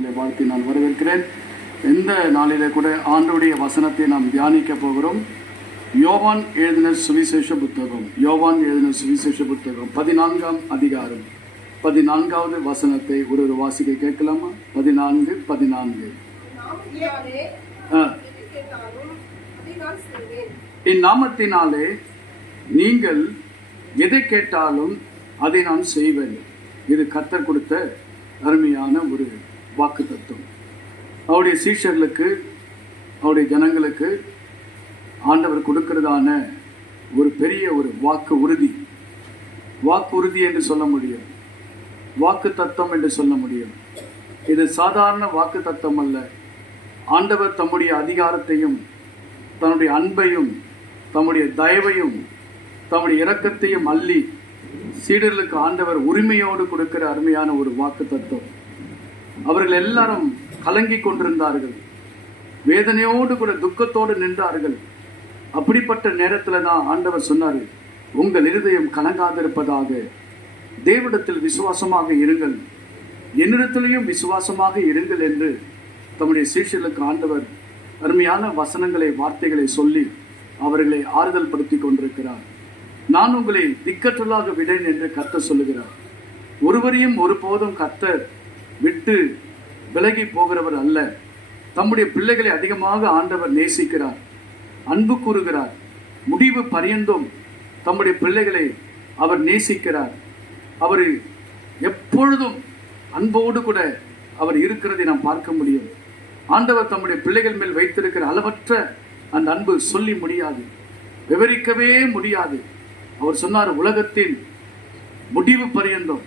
வாழ்த்தி நான் வரவேற்கிறேன். இந்த நாளிலே கூட ஆண்டவருடைய வசனத்தை நாம் தியானிக்க போகிறோம். யோவான் எழுதின சுவிசேஷ புத்தகம் 14ஆம் அதிகாரம் 14வது வசனத்தை ஒரு வாசிக்க கேட்கலாமா? 14. இந்நாமத்தினாலே நீங்கள் எதை கேட்டாலும் அதை நான் செய்வேன். இது கர்த்தர் கொடுத்த அருமையான ஒரு வாக்கு தத்துவம். அவருடைய சீஷர்களுக்கு, அவருடைய ஜனங்களுக்கு ஆண்டவர் கொடுக்கிறதான ஒரு பெரிய ஒரு வாக்கு உறுதி என்று சொல்ல முடியும், வாக்கு தத்துவம் என்று சொல்ல முடியும். இது சாதாரண வாக்கு தத்துவம் அல்ல. ஆண்டவர் தம்முடைய அதிகாரத்தையும் தன்னுடைய அன்பையும் தம்முடைய தயவையும் தம்முடைய இரக்கத்தையும் அள்ளி சீடர்களுக்கு ஆண்டவர் உரிமையோடு கொடுக்கிற அருமையான ஒரு வாக்கு தத்துவம். அவர்கள் எல்லாரும் கலங்கி கொண்டிருந்தார்கள், வேதனையோடு கூட துக்கத்தோடு நின்றார்கள். அப்படிப்பட்ட நேரத்தில் தான் ஆண்டவர் சொன்னார், உங்கள் இருதயம் கலங்காதிருப்பதாக, தேவனிடத்தில் விசுவாசமாக இருங்கள், என்னிடத்திலையும் விசுவாசமாக இருங்கள் என்று தம்முடைய சீஷர்களுக்கு ஆண்டவர் அருமையான வசனங்களை, வார்த்தைகளை சொல்லி அவர்களை ஆறுதல் படுத்தி கொண்டிருக்கிறார். நான் உங்களை திக்கற்றலாக விடேன் என்று கர்த்தர் சொல்லுகிறார். ஒருவரையும் ஒருபோதும் கர்த்தர் விட்டு விலகி போகிறவர் அல்ல. தம்முடைய பிள்ளைகளை அதிகமாக ஆண்டவர் நேசிக்கிறார், அன்பு கூறுகிறார். முடிவு பரியந்தும் தம்முடைய பிள்ளைகளை அவர் நேசிக்கிறார். அவர் எப்பொழுதும் அன்போடு கூட அவர் இருக்கிறதை நாம் பார்க்க முடியும். ஆண்டவர் தம்முடைய பிள்ளைகள் மேல் வைத்திருக்கிற அளவற்ற அந்த அன்பு சொல்லி முடியாது, விவரிக்கவே முடியாது. அவர் சொன்னார், உலகத்தின் முடிவு பரியந்தும்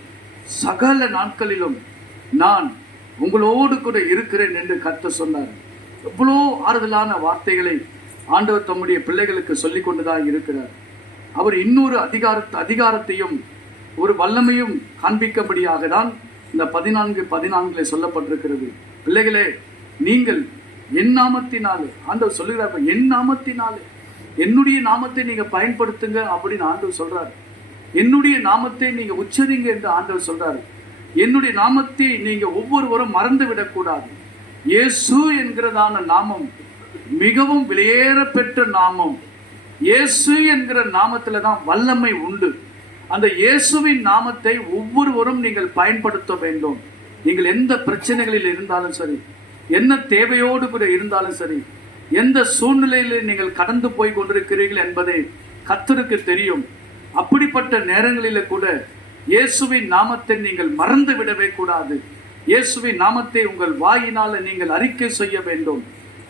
சகல நாட்களிலும் நான் உங்களோடு கூட இருக்கிறேன் என்று கர்த்தர் சொன்னார். எவ்வளோ ஆறுதலான வார்த்தைகளை ஆண்டவர் தம்முடைய பிள்ளைகளுக்கு சொல்லிக் கொண்டுதான் இருக்கிறார். அவர் இன்னொரு அதிகாரத்தையும் ஒரு வல்லமையும் காண்பிக்கும்படியாக தான் இந்த 14 சொல்லப்பட்டிருக்கிறது. பிள்ளைகளே, நீங்கள் என் நாமத்தினாலே, ஆண்டவர் சொல்லுகிறார், என் நாமத்தினாலே, என்னுடைய நாமத்தை நீங்க பயன்படுத்துங்க அப்படின்னு ஆண்டவர் சொல்றாரு. என்னுடைய நாமத்தை நீங்க உச்சரிங்க என்று ஆண்டவர் சொல்றாரு. என்னுடைய நாமத்தை நீங்க ஒவ்வொருவரும் மறந்து விடக்கூடாது. இயேசு என்கிறதான நாமம் மிகவும் விலையேற பெற்ற நாமம். இயேசு என்கிற நாமத்துல தான் வல்லமை உண்டு. அந்த இயேசுவின் நாமத்தை ஒவ்வொருவரும் நீங்கள் பயன்படுத்த வேண்டும். நீங்கள் எந்த பிரச்சனைகளில் இருந்தாலும் சரி, என்ன தேவையோடு கூட இருந்தாலும் சரி, எந்த சூழ்நிலையில் நீங்கள் கடந்து போய் கொண்டிருக்கிறீர்கள் என்பதை கர்த்தருக்கு தெரியும். அப்படிப்பட்ட நேரங்களில கூட இயேசுவின் நாமத்தை நீங்கள் மறந்து விடவே கூடாது. இயேசுவின் நாமத்தை உங்கள் வாயினால நீங்கள் அறிக்கை செய்ய வேண்டும்.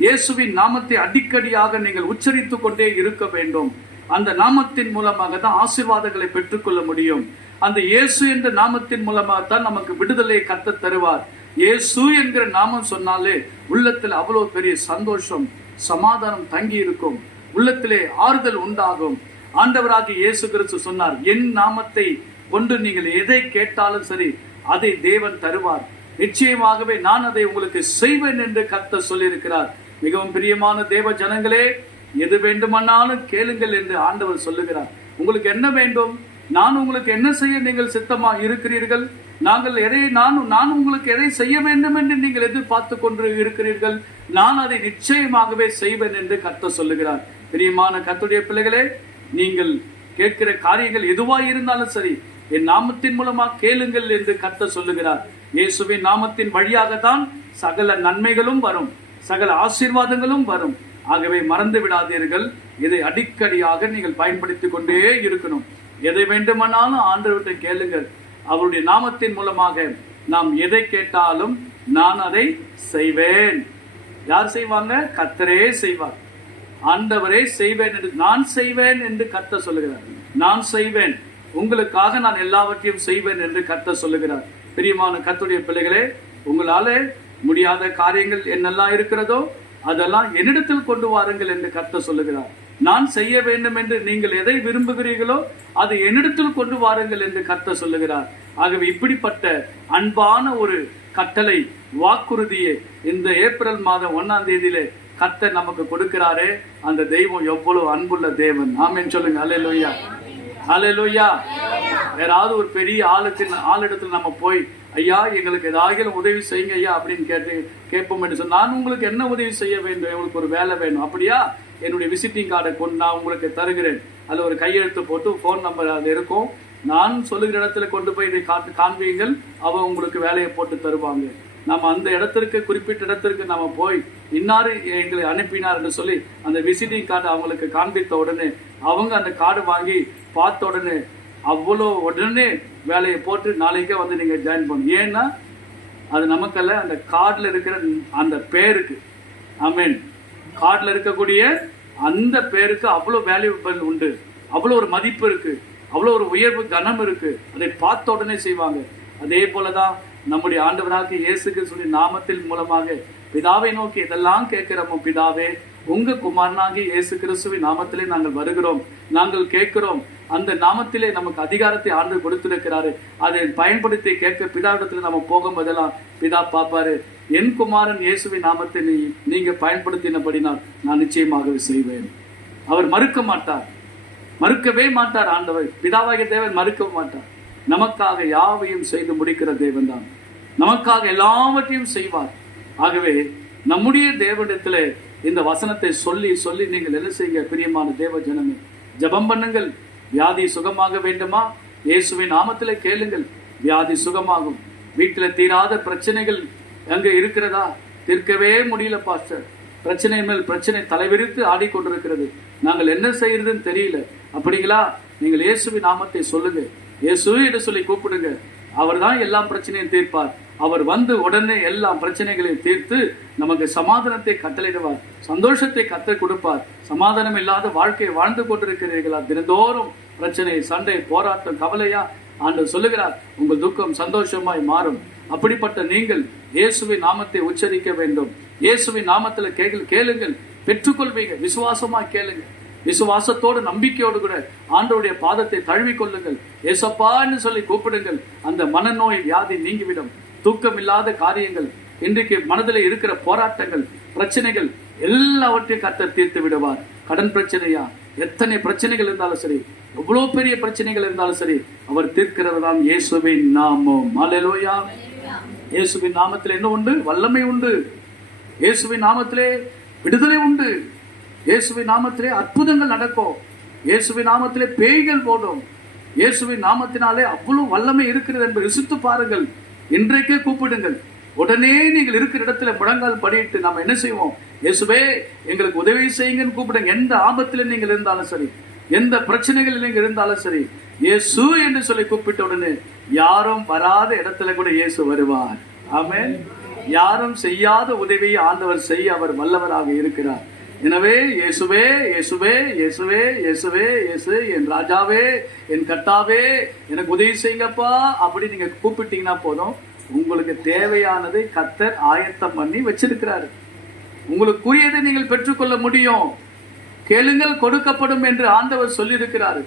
இயேசுவின் நாமத்தை அடிக்கடியாக நீங்கள் உச்சரித்துக் கொண்டே இருக்க வேண்டும். அந்த நாமத்தின் மூலமாக தான் ஆசீர்வாதங்களை பெற்றுக்கொள்ள முடியும். அந்த இயேசு என்ற நாமத்தின் மூலமாக தான் நமக்கு விடுதலை கர்த்தர் தருவார். இயேசு என்கிற நாமம் சொன்னாலே உள்ளத்தில் அவ்வளவு பெரிய சந்தோஷம், சமாதானம் தங்கி இருக்கும், உள்ளத்திலே ஆறுதல் உண்டாகும். ஆண்டவராகிய இயேசு கிறிஸ்து சொன்னார், என் நாமத்தை கொண்டு நீங்கள் எதை கேட்டாலும் சரி அதை தேவன் தருவார். நிச்சயமாகவே நான் அதை உங்களுக்கு செய்வேன் என்று கர்த்தர் சொல்லியிருக்கிறார். மிகவும் பிரியமான தேவ ஜனங்களே, எது வேண்டுமானாலும் கேளுங்கள் என்று ஆண்டவர் சொல்லுகிறார். உங்களுக்கு என்ன வேண்டும்? நான் உங்களுக்கு என்ன செய்ய நீங்கள் சித்தமா இருக்கிறீர்கள்? நான் உங்களுக்கு எதை செய்ய வேண்டும் என்று நீங்கள் எதிர்பார்த்து கொண்டு இருக்கிறீர்கள்? நான் அதை நிச்சயமாகவே செய்வேன் என்று கர்த்தர் சொல்லுகிறார். பிரியமான கர்த்தருடைய பிள்ளைகளே, நீங்கள் கேட்கிற காரியங்கள் எதுவாய் இருந்தாலும் சரி என் நாமத்தின் மூலமாக கேளுங்கள் என்று கர்த்தர் சொல்லுகிறார். இயேசுவின் நாமத்தின் வழியாகத்தான் சகல நன்மைகளும் வரும், சகல ஆசீர்வாதங்களும் வரும். ஆகவே மறந்து விடாதீர்கள். இதை அடிக்கடியாக நீங்கள் பயன்படுத்திக் கொண்டே இருக்கணும். எதை வேண்டுமானாலும் ஆண்டவர்கிட்ட கேளுங்கள். அவருடைய நாமத்தின் மூலமாக நாம் எதை கேட்டாலும் நான் அதை செய்வேன். யார் செய்வாங்க? கர்த்தரே செய்வார். ஆண்டவரே செய்வேன் என்று, நான் செய்வேன் என்று கர்த்தர் சொல்லுகிறார். நான் செய்வேன், உங்களுக்காக நான் எல்லாவற்றையும் செய்வேன் என்று கர்த்தர் சொல்லுகிறார். பிரியமான கர்த்தருடைய பிள்ளைகளே, உங்களாலே முடியாத காரியங்கள் என்னெல்லாம் இருக்கிறதோ அதெல்லாம் என்னிடத்தில் கொண்டு வாருங்கள் என்று கர்த்தர் சொல்லுகிறார். நான் செய்ய வேண்டும் என்று நீங்கள் எதை விரும்புகிறீர்களோ அதை என்னிடத்தில் கொண்டு வாருங்கள் என்று கர்த்தர் சொல்லுகிறார். ஆகவே இப்படிப்பட்ட அன்பான ஒரு கட்டளை, வாக்குறுதியை இந்த ஏப்ரல் மாதம் 1ஆம் தேதியிலே கர்த்தர் நமக்கு கொடுக்கிறாரே. அந்த தெய்வம் எவ்வளவு அன்புள்ள தேவன். ஆமென் சொல்லுங்க. அல்லேலூயா. ஹல்லேலூயா. யாராவது ஒரு பெரிய ஆளிடத்துல நம்ம போய் ஐயா எங்களுக்கு ஏதாவது உதவி செய்யுங்க ஐயா அப்படின்னு கேட்போம் என்று சொன்னால், நான் உங்களுக்கு என்ன உதவி செய்ய வேண்டும்? உங்களுக்கு ஒரு வேலை வேணும் அப்படியா? என்னுடைய விசிட்டிங் கார்டை கொண்டு நான் உங்களுக்கு தருகிறேன். அதில் ஒரு கையெழுத்து போட்டு ஃபோன் நம்பர் அது இருக்கும். நான் சொல்லுகிற இடத்துல கொண்டு போய் இதை காண்பீங்கள், அவன் உங்களுக்கு வேலையை போட்டு தருவாங்க. நம்ம அந்த இடத்திற்கு, குறிப்பிட்ட இடத்திற்கு நம்ம போய் இன்னாரு எங்களை அனுப்பினார் என்று சொல்லி அந்த விசிட்டிங் கார்டு அவங்களுக்கு காண்பித்த உடனே அவங்க அந்த கார்டு வாங்கி பார்த்த உடனே அவ்வளோ உடனே வேலையை போட்டு நாளைக்கே வந்து நீங்கள் ஜாயின் பண்ணணும். ஏன்னா அது நமக்கல்ல, அந்த கார்டில் இருக்கிற அந்த பேருக்கு, ஆமீன், கார்டில் இருக்கக்கூடிய அந்த பேருக்கு அவ்வளோ வேல்யூபிள் உண்டு, அவ்வளோ ஒரு மதிப்பு இருக்கு, அவ்வளோ ஒரு உயர்வு கனம் இருக்கு. அதை பார்த்த உடனே செய்வாங்க. அதே போலதான் நம்முடைய ஆண்டவராகிய இயேசு கிறிஸ்துவின் நாமத்தின் மூலமாக பிதாவை நோக்கி இதெல்லாம் கேட்கிறோமோ, பிதாவே உங்க குமாரனாகிய இயேசு கிறிஸ்துவின் நாமத்திலே நாங்கள் வருகிறோம், நாங்கள் கேட்கிறோம். அந்த நாமத்திலே நமக்கு அதிகாரத்தை ஆண்டு கொடுத்திருக்கிறாரு. அதை பயன்படுத்தி கேட்க பிதாவிடத்துல நம்ம போகும்போதெல்லாம் பிதா பாப்பாரு, என் குமாரன் இயேசுவின் நாமத்தை நீங்க பயன்படுத்தினபடினால் நான் நிச்சயமாகவே செய்வேன். அவர் மறுக்க மாட்டார், மறுக்கவே மாட்டார். ஆண்டவர் பிதாவாகிய தேவன் மறுக்க மாட்டார். நமக்காக யாவையும் செய்து முடிக்கிற தேவன் தான், நமக்காக எல்லாவற்றையும் செய்வார். ஆகவே நம்முடைய தேவனிடத்துல இந்த வசனத்தை சொல்லி சொல்லி நீங்கள் என்ன செய்யுங்க, பிரியமான தேவ ஜனமே, ஜெபம் பண்ணுங்கள். வியாதி சுகமாக வேண்டுமா? இயேசுவின் நாமத்திலே கேளுங்கள், வியாதி சுகமாகும். வீட்டுல தீராத பிரச்சனைகள் அங்க இருக்கிறதா? தீர்க்கவே முடியல பாஸ்டர், பிரச்சனை மேல் பிரச்சனை தலைவிரித்து ஆடிக்கொண்டிருக்கிறது, நாங்கள் என்ன செய்யறதுன்னு தெரியல. அப்படிங்களா? நீங்கள் இயேசுவின் நாமத்தை சொல்லுங்க, இயேசு என்று சொல்லி கூப்பிடுங்க. அவர் தான் எல்லா பிரச்சனையும் தீர்ப்பார். அவர் வந்து உடனே எல்லா பிரச்சனைகளையும் தீர்த்து நமக்கு சமாதானத்தை கட்டளையிடுவார், சந்தோஷத்தை கற்றுக் கொடுப்பார். சமாதானம் இல்லாத வாழ்க்கையை வாழ்ந்து கொண்டிருக்கிறீர்களா? தினந்தோறும் பிரச்சனை, சண்டை, போராட்டம், கவலையா? ஆண்டவர் சொல்லுகிறார், உங்கள் துக்கம் சந்தோஷமாய் மாறும். அப்படிப்பட்ட நீங்கள் இயேசுவின் நாமத்தை உச்சரிக்க வேண்டும். இயேசுவின் நாமத்துல கேளுங்கள், பெற்றுக்கொள்வீங்க. விசுவாசமா கேளுங்க, விசுவாசத்தோடு நம்பிக்கையோடு கூட ஆண்டவருடைய பாதத்தை தழுவி கொள்ளுங்கள். ஏசப்பான்னு சொல்லி கூப்பிடுங்கள். அந்த மனநோய் வியாதி நீங்கிவிடும். தூக்கம் இல்லாத காரியங்கள், இன்றைக்கு மனதில் இருக்கிற போராட்டங்கள், பிரச்சனைகள் எல்லாவற்றையும் கர்த்தர் தீர்த்து விடுவார். கடன் பிரச்சனையா, எத்தனை பிரச்சனைகள் இருந்தாலும் சரி, எவ்வளவு பெரிய பிரச்சனைகள் இருந்தாலும் சரி, அவர் தீர்க்கிறவர் தான் இயேசுவின் நாமம். அல்லேலூயா. இயேசுவின் நாமத்திலே என்ன உண்டு? வல்லமை உண்டு. இயேசுவின் நாமத்திலே விடுதலை உண்டு. இயேசுவின் நாமத்திலே அற்புதங்கள் நடக்கும். இயேசுவின் நாமத்திலே பேய்கள் போடும். இயேசுவின் நாமத்தினாலே அவ்வளவு வல்லமை இருக்கிறது என்று ருசித்து பாருங்கள். இன்றைக்கே கூப்பிடுங்கள். உடனே நீங்கள் இருக்கிற இடத்துல முழங்கால் படியிட்டு நம்ம என்ன செய்வோம்? இயேசுவே எங்களுக்கு உதவி செய்யுங்கன்னு கூப்பிடுங்க. எந்த ஆபத்தில் நீங்கள் இருந்தாலும் சரி, எந்த பிரச்சனைகளில் நீங்கள் இருந்தாலும் சரி, இயேசு என்று சொல்லி கூப்பிட்ட உடனே யாரும் வராத இடத்துல கூட இயேசு வருவார். ஆமென். யாரும் செய்யாத உதவியை ஆண்டவர் செய்ய அவர் வல்லவராக இருக்கிறார். எனவே இயேசுவே இயேசுவே இயேசுவே இயேசுவே இயேசு, என் ராஜாவே, என் கர்த்தாவே, எனக்கு உதவி செய்யுங்கப்பா அப்படி நீங்க கூப்பிட்டீங்கன்னா போதும். உங்களுக்கு தேவையானதை கர்த்தர் ஆயத்தம் பண்ணி வச்சிருக்கிறாரு. உங்களுக்குரியதை நீங்கள் பெற்றுக்கொள்ள முடியும். கேளுங்கள் கொடுக்கப்படும் என்று ஆண்டவர் சொல்லி இருக்கிறாரு.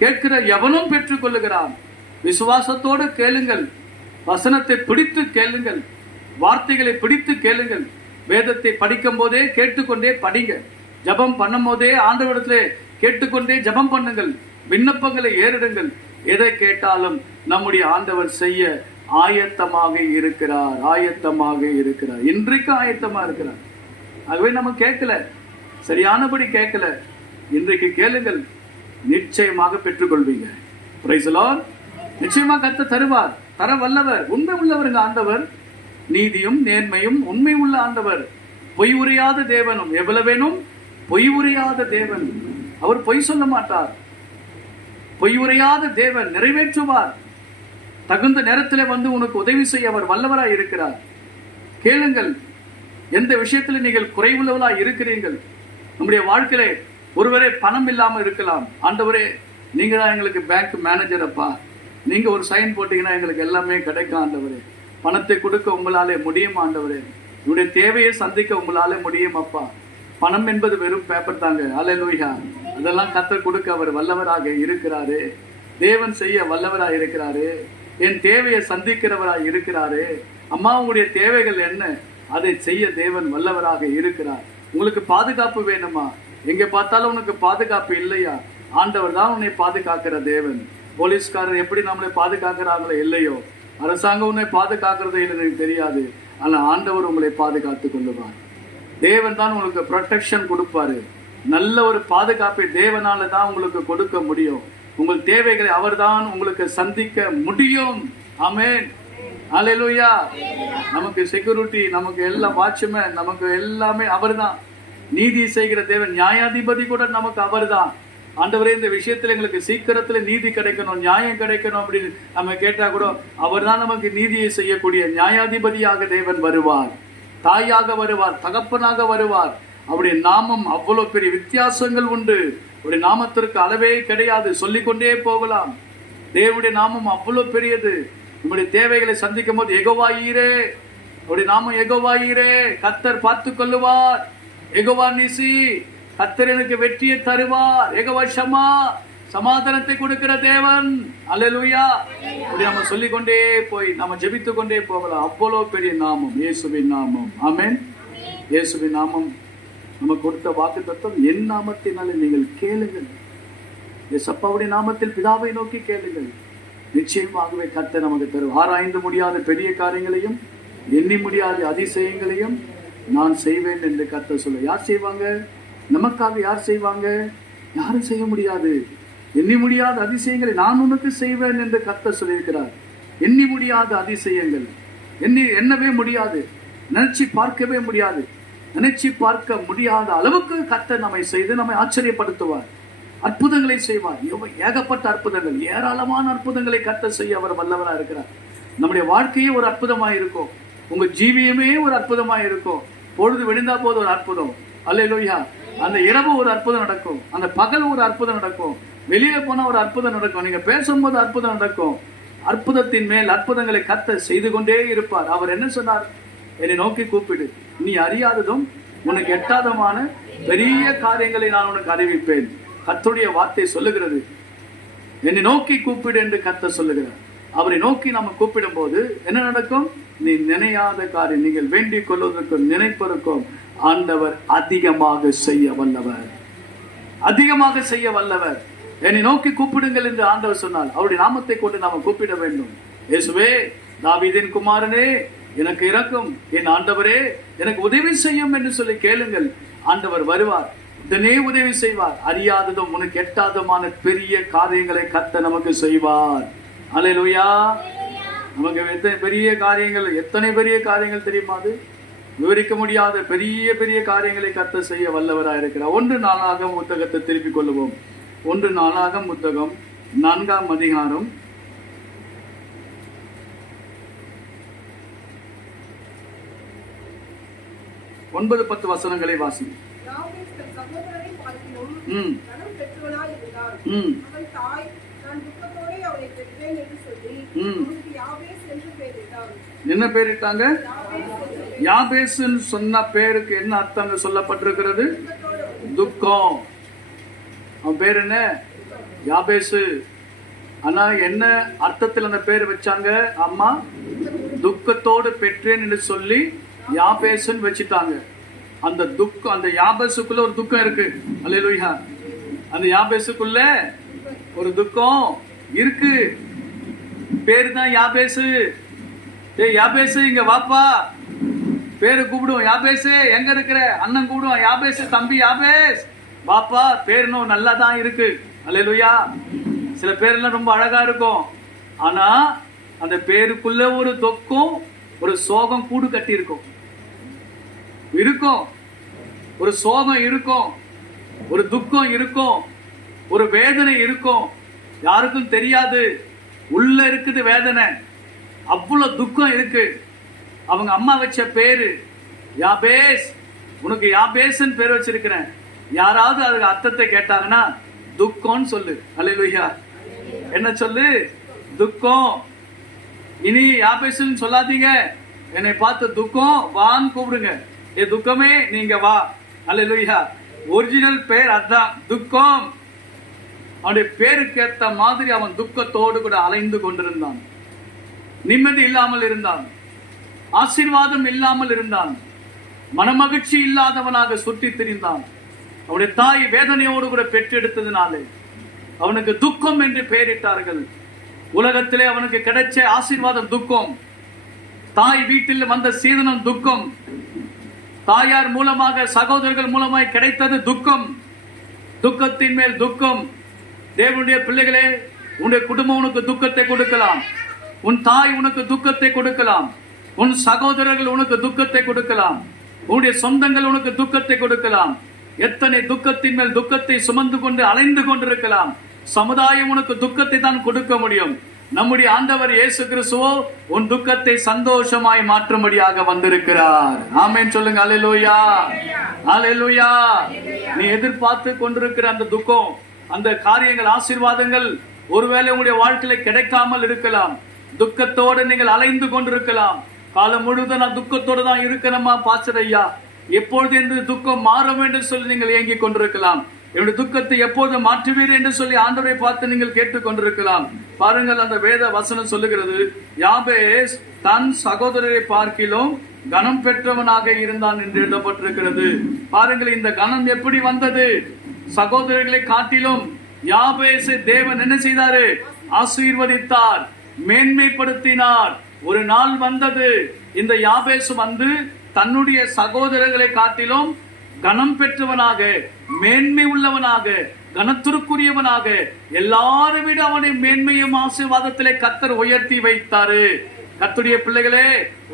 கேட்கிற எவனும் பெற்றுக்கொள்ளுகிறான். விசுவாசத்தோடு கேளுங்கள். வசனத்தை பிடித்து கேளுங்கள். வார்த்தைகளை பிடித்து கேளுங்கள். வேதத்தை படிக்கும் போதே கேட்டுக்கொண்டே படிங்க. ஜபம் பண்ணும் போதே ஆண்டவரிடத்திலே கேட்டுக்கொண்டே ஜபம் பண்ணுங்கள். விண்ணப்பங்களை ஏறிடுங்கள். எதை கேட்டாலும் நம்முடைய ஆண்டவர் செய்ய ஆயத்தமாக இருக்கிறார். ஆயத்தமாக இருக்கிறார். இன்றைக்கு ஆயத்தமா இருக்கிறார். ஆகவே நம்ம கேட்கல, சரியானபடி கேட்கல. இன்றைக்கு கேளுங்கள், நிச்சயமாக பெற்றுக்கொள்வீங்க. Praise the Lord. நிச்சயமா கர்த்தர் தருவார். தர வல்லவர், உண்மை உள்ளவருங்க ஆண்டவர். நீதியும் நேர்மையும் உண்மை உள்ள ஆண்டவர். பொய் உரையாத தேவனும், எவ்வளவு வேணும்? பொய் உரையாத தேவன். அவர் பொய் சொல்ல மாட்டார். பொய் உரையாத தேவன் நிறைவேற்றுவார். தகுந்த நேரத்தில் வந்து உனக்கு உதவி செய்ய அவர் வல்லவராய் இருக்கிறார். கேளுங்கள். எந்த விஷயத்தில் நீங்கள் குறைவுள்ளவர்களாய் இருக்கிறீர்கள்? நம்முடைய வாழ்க்கையிலே ஒருவரே பணம் இல்லாமல் இருக்கலாம். ஆண்டவரே, நீங்க தான் எங்களுக்கு பேங்க் மேனேஜர் அப்பா, நீங்க ஒரு சைன் போட்டீங்கன்னா எங்களுக்கு எல்லாமே கிடைக்கும் ஆண்டவரே. பணத்தை கொடுக்க உங்களாலே முடியும் ஆண்டவரே. உங்களுடைய தேவையை சந்திக்க உங்களாலே முடியும் அப்பா. பணம் என்பது வெறும் பேப்பர் தாங்க. அல்லேலூயா. அதெல்லாம் கர்த்தர் கொடுக்க அவர் வல்லவராக இருக்கிறாரு. தேவன் செய்ய வல்லவராக இருக்கிறாரு. என் தேவையை சந்திக்கிறவராக இருக்கிறாரு. அம்மா, உங்களுடைய தேவைகள் என்ன? அதை செய்ய தேவன் வல்லவராக இருக்கிறார். உங்களுக்கு பாதுகாப்பு வேணுமா? எங்க பார்த்தாலும் உனக்கு பாதுகாப்பு இல்லையா? ஆண்டவர் தான் உன்னை பாதுகாக்கிற தேவன். போலீஸ்காரர் எப்படி நம்மளை பாதுகாக்கிறாங்களோ இல்லையோ, அரசாங்கம் உன்னை பாதுகாக்கிறதே இல்லை எனக்கு தெரியாது, ஆனா ஆண்டவர் உங்களை பாதுகாத்துக் கொள்ளுவார். தேவன் தான் உங்களுக்கு ப்ரொடெக்ஷன் கொடுப்பாரு. நல்ல ஒரு பாதுகாப்பை தேவனால தான் உங்களுக்கு கொடுக்க முடியும். உங்கள் தேவைகளை அவர் தான் உங்களுக்கு சந்திக்க முடியும். ஆமென், அல்லேலூயா. நமக்கு செக்யூரிட்டி, நமக்கு எல்லாம் வாட்ச்மேன், நமக்கு எல்லாமே அவர் தான். நீதி செய்கிற தேவன், நியாயாதிபதி கூட நமக்கு அவர் தான். ஆண்டவரே, இந்த விஷயத்துல எங்களுக்கு சீக்கிரத்துல நீதி கிடைக்கணும், நியாயம் கிடைக்கணும் அப்படின்னு நம்ம கேட்டா கூட அவர் தான் நமக்கு நீதியை செய்யக்கூடிய நியாயாதிபதியாக தேவன் வருவார். தாயாக வருவார், தகப்பனாக வருவார். அவருடைய நாமம் அவ்வளவு பெரிய வித்தியாசங்கள் உண்டு. அவருடைய நாமத்திற்கு அளவே கிடையாது, சொல்லிக்கொண்டே போகலாம். தேவனுடைய நாமம் அவ்வளவு பெரியது. நம்முடைய தேவைகளை சந்திக்கும் போது யெகோவா ஈரே, அவருடைய நாமம் யெகோவா ஈரே, கர்த்தர் பார்த்து கொள்ளுவார். யெகோவா நிசி, கர்த்தர் எனக்கு வெற்றியை தருவார். யெகோவா ஷமா, சமாதானத்தை கொடுக்கிற தேவன். அல்லேலூயா. அப்படி நம்ம சொல்லிக்கொண்டே போய் நம்ம ஜெபித்து கொண்டே போகலாம். அவ்வளவு பெரிய நாமம் இயேசுவின் நாமம். ஆமென். இயேசுவின் நாமம் நமக்கு கொடுத்த வாக்குத்தத்தம், என் நாமத்தினாலே நீங்கள் கேளுங்கள். இயேசப்பாவுடைய நாமத்தில் பிதாவை நோக்கி கேளுங்கள், நிச்சயமாகவே கர்த்தர் நமக்கு தரும். ஆராய்ந்து முடியாத பெரிய காரியங்களையும் எண்ணி முடியாத அதிசயங்களையும் நான் செய்வேன் என்று கர்த்தர் சொல்ல. யார் செய்வாங்க? நமக்காக யார் செய்வாங்க? யாரும் செய்ய முடியாது. எண்ணி முடியாத அதிசயங்களை நான் உனக்கு செய்வேன் என்று கர்த்தர் சொல்லியிருக்கிறார். எண்ணி முடியாத அதிசயங்கள் எண்ணவே முடியாது, நினைச்சு பார்க்கவே முடியாது. நினைச்சு பார்க்க முடியாத அளவுக்கு கர்த்தர் நம்மை செய்து நம்மை ஆச்சரியப்படுத்துவார். அற்புதங்களை செய்வார். ஏகப்பட்ட அற்புதங்கள், ஏராளமான அற்புதங்களை கர்த்தர் செய்ய அவர் வல்லவராக இருக்கிறார். நம்முடைய வாழ்க்கையே ஒரு அற்புதமாக இருக்கும். உங்க ஜீவியமே ஒரு அற்புதமாக இருக்கும். பொழுது விழுந்தா போது ஒரு அற்புதம். அல்லேலூயா. அந்த இரவு ஒரு அற்புதம் நடக்கும், அந்த பகல் ஒரு அற்புதம் நடக்கும், வெளியில போனா ஒரு அற்புதம் நடக்கும், நீங்க பேசும்போது அற்புதம் நடக்கும். அற்புதத்தின் மேல் அற்புதங்களை கர்த்தர் செய்து கொண்டே இருப்பார். அவர் என்ன சொன்னார்? என்னை நோக்கி கூப்பிடு, நீ அறியாததும் உனக்கு எட்டாதமான பெரிய காரியங்களை நான் உனக்கு அறிவிப்பேன். கர்த்தருடைய வார்த்தை சொல்லுகிறது, என்னை நோக்கி கூப்பிடு என்று கர்த்தர் சொல்லுகிறார். அவரை நோக்கி நம்ம கூப்பிடும் போது என்ன நடக்கும்? நீ நினையாத காரியம், நீங்கள் வேண்டிக் கொள்வதற்கும் நினைப்பதற்கும் ஆண்டவர் அதிகமாக செய்ய வல்லவர், அதிகமாக செய்ய வல்லவர். என்னை நோக்கி கூப்பிடுங்கள் என்று ஆண்டவர் சொன்னால் அவருடைய நாமத்தை கொண்டு நாம் கூப்பிட வேண்டும். இயேசுவே, தாவீதின் குமாரனே, எனக்கு இரக்கும், என் ஆண்டவரே எனக்கு உதவி செய்யும் என்று சொல்லி கேளுங்கள். ஆண்டவர் வருவார், உடனே உதவி செய்வார். அறியாததும் உனக்கு எட்டாதமான பெரிய காரியங்களை கர்த்தர் நமக்கு செய்வார். அல்லேலூயா. நமக்கு எத்தனை பெரிய காரியங்கள், எத்தனை பெரிய காரியங்கள் தெரியுமா? அது விவரிக்க முடியாத பெரிய பெரிய காரியங்களை கர்த்தர் செய்ய வல்லவராக இருக்கிறார். 1 நாளாகமம் புத்தகத்தை திருப்பிக் கொள்ளுவோம். 1 நாளாகமம் புத்தகம் 4ஆம் அதிகாரம் 9-10 வசனங்களை வாசி. என்ன பேரிட்டாங்க? யாபேஸ்ன்னு சொன்ன பேருக்கு என்ன அர்த்தம் சொல்லப்பட்டிருக்கிறது? துக்கம். அவன் பேர் என்ன? யாபேசு. ஆனா என்ன அர்த்தத்தில் அந்த பேர் வச்சாங்க? அம்மா துக்கத்தோடு பெற்றேன் என்று சொல்லி யாபேசுன்னு வச்சுட்டாங்க. அந்த துக்கம், அந்த யாபேசுக்குள்ள ஒரு துக்கம் இருக்கு. அல்லேலூயா. அந்த யாபேசுக்குள்ள ஒரு துக்கம் இருக்கு. பேரு தான் யாபேசு. ஏய் யாபேசு, இங்க வாப்பா. பேரு கூப்பிடுவோம், யாபேசு எங்க இருக்கிற? அண்ணன் கூப்பிடுவோம், யாபேசு தம்பி யாபேஸ் வாப்பா. பேருனும் நல்லா தான் இருக்கு. அல்லேலூயா. சில பேர்லாம் ரொம்ப அழகா இருக்கும், ஆனா அந்த பேருக்குள்ள ஒரு துக்கம், ஒரு சோகம் கூடு கட்டி இருக்கும். ஒரு சோகம் இருக்கும், ஒரு துக்கம் இருக்கும், ஒரு வேதனை இருக்கும். யாருக்கும் தெரியாது, உள்ள இருக்குது வேதனை, அவ்வளவு துக்கம் இருக்கு. அவங்க அம்மா வச்ச பேரு யாபேஸ். உனக்கு யாபேஸ்ன்னு பேர் வச்சிருக்கிறேன். யாராவது அதுக்கு அர்த்தத்தை கேட்டாங்கன்னா துக்கம்னு சொல்லு. அல்லேலூயா. என்ன சொல்லு? துக்கம். இனி யாபேஸ்ன்னு சொல்லாதீங்க. என்னை பார்த்து துக்கம் வான்னு கூப்பிடுங்க. ஏ துக்கமே நீங்க வா. அல்லேலூயா. ஒரிஜினல் பேர் அதான், துக்கம். அவனுடைய பேருக்கு ஏத்த மாதிரி அவன் துக்கத்தோடு கூட அலைந்து கொண்டிருந்தான். நிம்மதி இல்லாமல் இருந்தான், ஆசீர்வாதம் இல்லாமல் இருந்தான், மனமகிழ்ச்சி இல்லாதவனாக சுற்றி திரிந்தான். அவனுடைய தாய் வேதனையோடு கூட பெற்றெடுத்ததினாலே அவனுக்கு துக்கம் என்று பெயரிட்டார்கள். உலகத்திலே அவனுக்கு கிடைச்ச ஆசீர்வாதம் துக்கம், தாய் வீட்டில் வந்த சீதனம் துக்கம், தாயார் மூலமாக சகோதரர்கள் மூலமாய் கிடைத்தது துக்கம், துக்கத்தின் மேல் துக்கம். தேவனுடைய பிள்ளைகளே, உன்னுடைய குடும்பம் உனக்கு துக்கத்தை கொடுக்கலாம், உன் தாய் உனக்கு துக்கத்தை கொடுக்கலாம், உன் சகோதரர்கள் உனக்கு துக்கத்தை கொடுக்கலாம், உன்னுடைய சொந்தங்கள் உனக்கு துக்கத்தை கொடுக்கலாம். எத்தனை துக்கத்தின் மேல் துக்கத்தை சுமந்து கொண்டு அலைந்து கொண்டிருக்கலாம். சமுதாயம் உனக்கு துக்கத்தை தான் கொடுக்க முடியும். நம்முடைய ஆண்டவர் இயேசு கிறிஸ்துவோ உன் துக்கத்தை சந்தோஷமாய் மாற்றும்படியாக வந்திருக்கிறார். ஆமென் சொல்லுங்க. அல்லேலூயா, அல்லேலூயா. நீ எதிர்பார்த்து கொண்டிருக்கிற அந்த துக்கம், அந்த காரியங்கள், ஆசீர்வாதங்கள் ஒருவேளை உங்களுடைய வாழ்க்கையில கிடைக்காமல் இருக்கலாம். துக்கத்தோடு நீங்கள் அலைந்து கொண்டிருக்கலாம். காலம் முழுவதும் நான் துக்கத்தோடு தான் இருக்கிறேமா பாஸ்டர் ஐயா, எப்பொழுது என்று துக்கம் மாறும் என்று சொல்லி நீங்கள் ஏங்கிக் கொண்டிருக்கலாம். என்னுடைய துக்கத்தை எப்போது மாற்றுவீர் என்று சொல்லி ஆண்டவரை பார்த்து நீங்கள் கேட்டுக் கொண்டிருக்கலாம். பாருங்கள், அந்த வேத வசனம் சொல்லுகிறது, யாபேஸ் தன் சகோதரரை பார்க்கிலும் கனம் பெற்றவனாக இருந்தான் என்று எழுதப்பட்டிருக்கிறது. பாருங்கள், இந்த கனம் எப்படி வந்தது? சகோதரர்களை காட்டிலும் யாபேசை தேவன் என்ன செய்தாரு? ஆசீர்வதித்தார், மேன்மைப்படுத்தினார். ஒரு நாள் வந்தது, இந்த யாபேசு வந்து தன்னுடைய சகோதரர்களை காட்டிலும் கனம் பெற்றவனாக, மேன்மை உள்ளவனாக, கனத்திற்குரியவனாக, எல்லாரும் விட அவனை மேன்மையும் ஆசீர்வாதத்திலே கர்த்தர் உயர்த்தி வைத்தாரு. கர்த்தருடைய பிள்ளைகளே,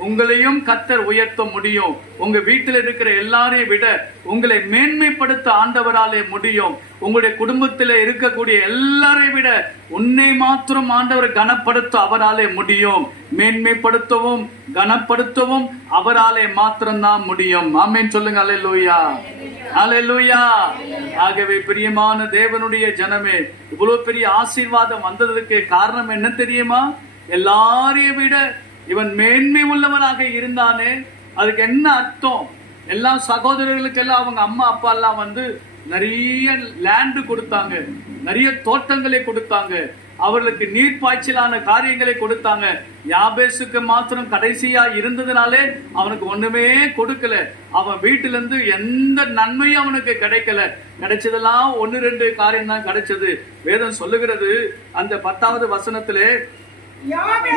உங்களையும் கர்த்தர் உயர்த்த முடியும். உங்க வீட்டில் இருக்கிற எல்லாரையும் விட உங்களை மேன்மைப்படுத்த ஆண்டவராலே முடியும். உங்களுடைய குடும்பத்தில் இருக்கக்கூடிய எல்லாரையும் விட உன்னை மாத்திரம் ஆண்டவர் கனப்படுத்த அவராலே முடியும். மேன்மைப்படுத்தவும் கனப்படுத்தவும் அவராலே மாத்திரம்தான் முடியும். ஆமென் சொல்லுங்க. அல்லேலூயா, அல்லேலூயா. ஆகவே பிரியமான தேவனுடைய ஜனமே, இவ்வளவு பெரிய ஆசீர்வாதம் வந்ததற்கு காரணம் என்ன தெரியுமா? எல்லாரையும் விட இவன் மேன்மை உள்ளவனாக இருந்தானே. அதுக்கு என்ன அர்த்தம்? எல்லா சகோதரர்களுக்கு எல்லாம் அவங்க அம்மா அப்பா எல்லாம் வந்து நிறைய லேண்ட் கொடுத்தாங்க, நிறைய தோட்டங்களை கொடுத்தாங்க, அவர்களுக்கு நீர் பாய்ச்சலான காரியங்களை கொடுத்தாங்க. யாபேசுக்கு மாத்திரம் கடைசியா இருந்ததுனாலே அவனுக்கு ஒண்ணுமே கொடுக்கல. அவன் வீட்டில இருந்து எந்த நன்மையும் அவனுக்கு கிடைக்கல. கிடைச்சதெல்லாம் 1-2 காரியம் தான் கிடைச்சது. வேதம் சொல்லுகிறது, அந்த 10வது வசனத்திலே,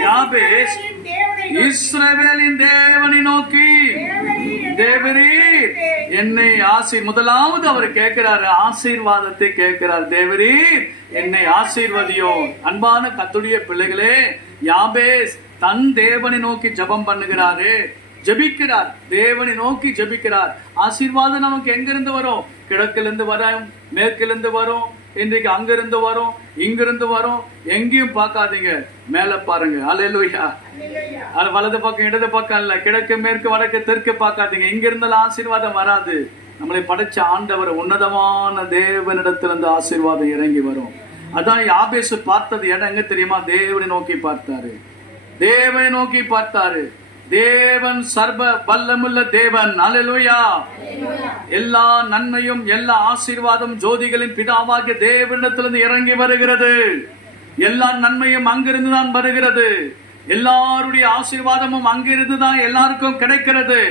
யாபேஸ் இஸ்ரவேலின் தேவனை நோக்கி, தேவரீர் என்னை முதலாவது அவர் கேட்கிறாரு, ஆசீர்வாதத்தை கேட்கிறார். தேவரீர் என்னை ஆசீர்வதியோ. அன்பான கர்த்தருடைய பிள்ளைகளே, யாபேஸ் தன் தேவனை நோக்கி ஜெபம் பண்ணுகிறாரு, ஜெபிக்கிறார், தேவனை நோக்கி ஜெபிக்கிறார். ஆசீர்வாதம் நமக்கு எங்கிருந்து வரும்? கிழக்கிலிருந்து வரும், மேற்கிலிருந்து வரும், இன்றைக்கு அங்கிருந்து வரும், இங்கிருந்து வரும். எங்கேயும் பார்க்காதீங்க, மேல பாருங்க. அல்லேலூயா. அது வலது பக்கம் இடது பக்கம் இல்ல, கிழக்கு மேற்கு வடக்கு தெற்கு பார்க்காதீங்க. இங்க இருந்தாலும் ஆசீர்வாதம் வராது. நம்மளை படைச்ச ஆண்டவர் உன்னதமான தேவனிடத்திலிருந்து ஆசீர்வாதம் இறங்கி வரும். அதான் யாபேசு பார்த்தது இடம் எங்க தெரியுமா? தேவனை நோக்கி பார்த்தாரு, தேவனை நோக்கி பார்த்தாரு. தேவன் சர்வ வல்லமுள்ள தேவன். அல்லேலூயா. எல்லா நன்மையும் எல்லா ஆசீர்வாதம் ஜோதிகளின் பிதாவாகிய தேவனிடத்திலிருந்து இறங்கி வருகிறது. எல்லா நன்மையும் அங்கிருந்து தான் வருகிறது. எல்லாருடைய ஆசீர்வாதமும் அங்கிருந்து தான் எல்லாருக்கும் கிடைக்கிறது.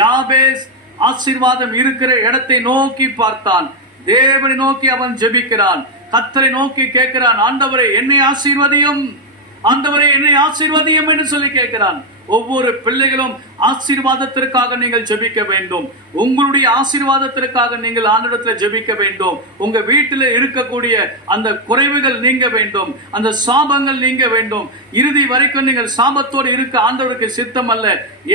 யாபேஸ் ஆசீர்வாதம் இருக்கிற இடத்தை நோக்கி பார்த்தான், தேவனை நோக்கி அவன் ஜெபிக்கிறான், கர்த்தரை நோக்கி கேட்கிறான், ஆண்டவரே என்னை ஆசீர்வதியும், ஆண்டவரே என்னை ஆசீர்வதியும் என்று சொல்லி கேட்கிறான். ஒவ்வொரு பிள்ளைகளும் ஆசீர்வாதத்திற்காக நீங்கள் ஜெபிக்க வேண்டும். உங்களுடைய ஆசீர்வாதத்திற்காக நீங்கள் ஆண்டவரிடத்தில் ஜெபிக்க வேண்டும். உங்க வீட்டில் இருக்கக்கூடிய அந்த குறைவுகள் நீங்க வேண்டும், அந்த சாபங்கள் நீங்க வேண்டும். இறுதி வரைக்கும் நீங்கள் சாபத்தோடு இருக்க ஆண்டவருக்கு சித்தம் அல்ல.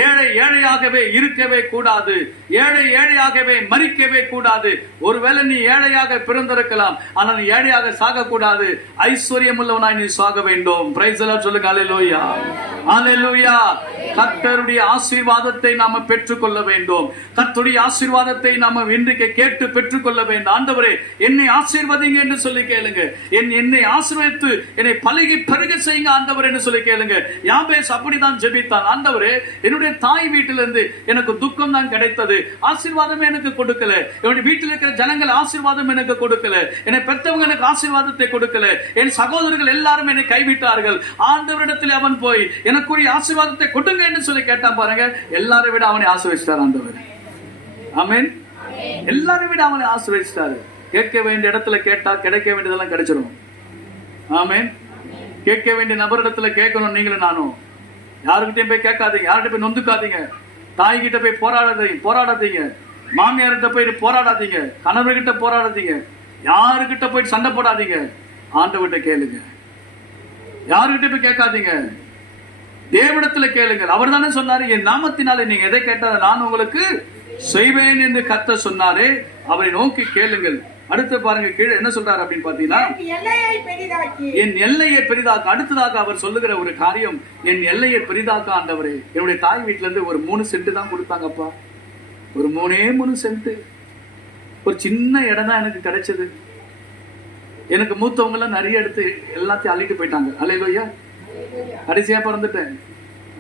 ஏழை ஏழையாகவே இருக்கவே கூடாது, ஏழை ஏழையாகவே மரிக்கவே கூடாது. ஒருவேளை நீ ஏழையாக பிறந்திருக்கலாம், ஆனால் நீ ஏழையாக சாக கூடாது. ஐஸ்வர்யம் உள்ளவனாய் நீ சாக வேண்டும். பிரைஸ் எல்லாம் சொல்லுங்க. அல்லேலூயா, அல்லேலூயா. கர்த்தருடைய ஆசீர்வாதத்தை நாம பெற்றுக்கொள்ள வேண்டும். கர்த்தருடைய ஆசீர்வாதத்தை நாம இன்றைக்கு கேட்டு பெற்றுக்கொள்ள வேண்டும். ஆண்டவரே என்னை ஆசீர்வதிங்க என்று சொல்லி கேளுங்க. என்னை ஆசீர்வதித்து என்னை பலகி பெருக செய்யுங்க ஆண்டவர் என்று சொல்லி கேளுங்க. யாபேஸ் அப்படிதான் ஜெபித்தான். ஆண்டவரே என்னுடைய தாய் வீட்டிலிருந்து எனக்கு துக்கம் தான் கிடைத்தது, ஆசீர்வாதம் எனக்கு கொடுக்கல. என்னுடைய வீட்டில் இருக்கிற ஜனங்கள் ஆசீர்வாதம் எனக்கு கொடுக்கல, என்னை பெற்றவங்க எனக்கு ஆசீர்வாதத்தை கொடுக்கல, என் சகோதரர்கள் எல்லாரும் என்னை கைவிட்டார்கள். ஆண்டவரிடத்தில் அவன் போய் எனக்குரிய ஆசீர்வாதத்தை கொடுங்க என்று சொல்லி கேட்டான். பாருங்க, எல்லாரும் விட அவனை ஆசீர்வதிச்சார் ஆண்டவர். ஆமென். எல்லாரும் விட அவனை ஆசீர்வதிச்சாரு. கேட்க வேண்டிய இடத்துல கேட்டா கிடைக்க வேண்டியதெல்லாம் கிடைச்சிடும். ஆமென். கேட்க வேண்டிய நபரிடத்துல கேட்கணும். நீங்களும் நானும் யாருக்கிட்டையும் போய் கேட்காதீங்க, யார்கிட்ட போய் நொந்துக்காதீங்க, தாய்கிட்ட போய் போராடாதீங்க, மாமியார்கிட்ட போயிட்டு போராடாதீங்க, கணவர்கிட்ட போராடாதீங்க, யாருக்கிட்ட போயிட்டு சண்டை போடாதீங்க. ஆண்டவர்கிட்ட கேளுங்க. யாருக்கிட்ட போய் கேட்காதீங்க, தேவனிடத்துல கேளுங்கள். அவர் தானே சொன்னாரு, என் நாமத்தினாலே நீங்க எதை கேட்டாலும் நான் உங்களுக்கு செய்வேன் என்று கர்த்தர் சொன்னாரு. அவரை நோக்கி கேளுங்கள். அடுத்து பாருங்க, கீழே என்ன சொல்றாரு அப்படின்னு பாத்தீங்கன்னா, என் எல்லையை பெரிதாக்க. அடுத்ததாக அவர் சொல்லுகிற ஒரு காரியம், என் எல்லையை பெரிதாக்க ஆண்டவரே. என்னுடைய தாய் வீட்டுல இருந்து ஒரு 3 சென்ட் தான் கொடுத்தாங்கப்பா. ஒரு 3 சென்ட், ஒரு சின்ன இடம் தான் எனக்கு கிடைச்சது. எனக்கு மூத்தவங்க எல்லாம் நிறைய எடுத்து எல்லாத்தையும் அள்ளிட்டு போயிட்டாங்க. அல்லேலூயா. கடைசியா பிறந்துட்டேன்.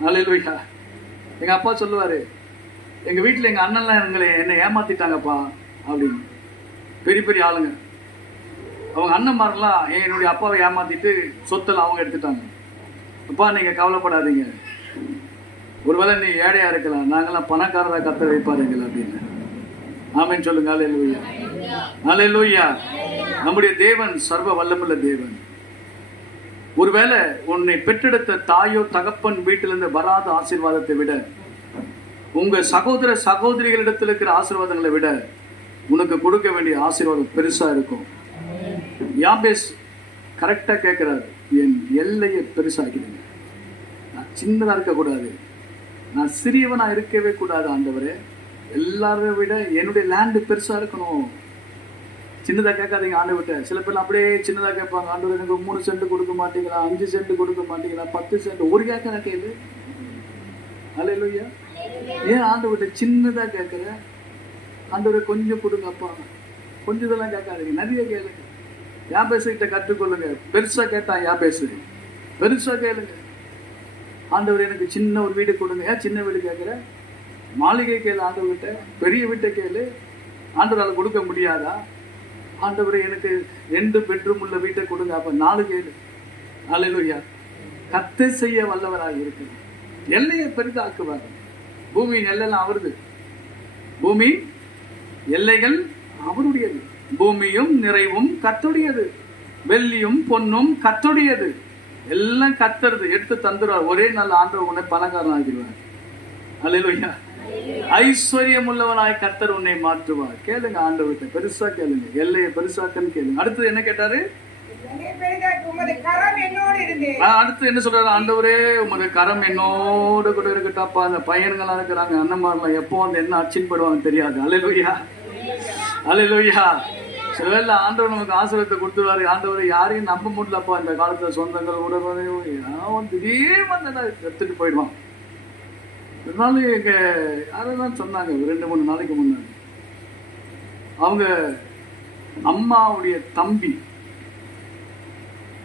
அல்லேலூயா. எங்க அப்பா சொல்லுவாரு, எங்க வீட்டுல எங்க அண்ணன்லாம் என்னை ஏமாத்திட்டாங்கப்பா அப்படின்னு. பெரிய பெரிய ஆளுங்க, அவங்க அண்ணன்மாரெல்லாம் என்னுடைய அப்பாவை ஏமாத்திட்டு சொத்தெல்லாம் அவங்க எடுத்துட்டாங்க. அப்பா நீங்க கவலைப்படாதீங்க, ஒருவேளை நீ ஏழையா இருக்கலாம், நாங்கெல்லாம் பணக்காரரா கர்த்தர் வைப்பாருங்கள் அப்படின்னு. ஆமென் சொல்லுங்க. அல்லேலூயா. அல்லேலூயா. நம்முடைய தேவன் சர்வ வல்லமுள்ள தேவன். ஒருவேளை உன்னை பெற்றெடுத்த தாயோ தகப்பன் வீட்டிலிருந்து வராத ஆசீர்வாதத்தை விட, உங்க சகோதர சகோதரிகளிடத்தில் இருக்கிற ஆசீர்வாதங்களை விட உனக்கு கொடுக்க வேண்டிய ஆசீர்வாதம் பெருசா இருக்கும். யாபேஸ் கரெக்டா கேட்கிறாரு, என் எல்லையை பெருசாக்கிடுங்க. நான் சின்னதா இருக்கக்கூடாது, நான் சிறியவனா இருக்கவே கூடாது ஆண்டவரே. எல்லாரை விட என்னுடைய லேண்டு பெருசா இருக்கணும். சின்னதா கேட்காதீங்க ஆண்டவர்கிட்ட. சில பேர் அப்படியே சின்னதா கேட்பாங்க, ஆண்டவர் எனக்கு 3 சென்ட் கொடுக்க மாட்டீங்களா, 5 சென்ட் கொடுக்க மாட்டீங்களா, 10 சென்ட், ஒரு கேட்க கேளு. அல்லேலூயா. ஏன் ஆண்டவர்கிட்ட சின்னதா கேட்கிற? ஆண்டவரை கொஞ்சம் கொடுங்க அப்பா, கொஞ்சம் இதெல்லாம் கேட்காதீங்க, நிறைய கேளுங்க. யாபேசுகிட்ட கற்றுக்கொள்ளுங்க. பெருசா கேட்டா யாபேசு, பெருசா கேளுங்க. ஆண்டவர் எனக்கு சின்ன ஒரு வீடு கொடுங்க. ஏன் சின்ன வீடு கேட்கிற? மாளிகை கேளு ஆண்டவர்கிட்ட, பெரிய வீட்டை கேளு. ஆண்டவரால் கொடுக்க முடியாதா? ஆண்டவரை எனக்கு 2 பெட்ரூம் உள்ள வீட்டை கொடுங்க. அப்ப 4 கேளு. அல்லேலூயா. கர்த்தர் செய்ய வல்லவராக இருக்கிறார். எல்லையை பெரிதாக்குவார். பூமியின் எல்லையெல்லாம் அவருது. பூமி எல்லைகள் அவருடையது. பூமியும் நிறைவும் கர்த்தருடையது, வெள்ளியும் பொன்னும் கர்த்தருடையது. எல்லாம் கர்த்தருது. எடுத்து தந்துடுவார். ஒரே நாள் ஆண்டவர் உன்னை பணக்காரன் ஆகிடுவார். அல்லேலூயா. ஐஸ்வர்யம் உள்ளவனாய் கர்த்தர் உன்னை மாற்றுவார். கேளுங்க ஆண்டவர்கிட்ட, பெருசா கேளுங்க, எல்லையை பெருசாக்கன்னு கேளுங்க. அடுத்து என்ன கேட்டாரு? அடுத்து என்ன சொல்றாரு? ஆண்டவரே உமது கரம் என்னோடு கூட இருக்கட்டாப்பா. அந்த பையன்களா இருக்கிறாங்க, அண்ணன்மாரெல்லாம் எப்போ வந்து என்ன அச்சின் படுவாங்க தெரியாது. அல்லேலூயா. அல்லேலூயா. சிலவேளை ஆண்டவர் நமக்கு ஆசீர்வாதத்தை கொடுத்துருவாரு. ஆண்டவர் யாரையும் நம்ப முடியலப்பா. இந்த காலத்துல சொந்தங்கள் உடம்பு திடீர்னு எடுத்துட்டு போயிடுவான். இருந்தாலும் எங்க யாரெல்லாம் சொன்னாங்க, 2-3 நாளைக்கு முன்னாடி அவங்க அம்மாவுடைய தம்பி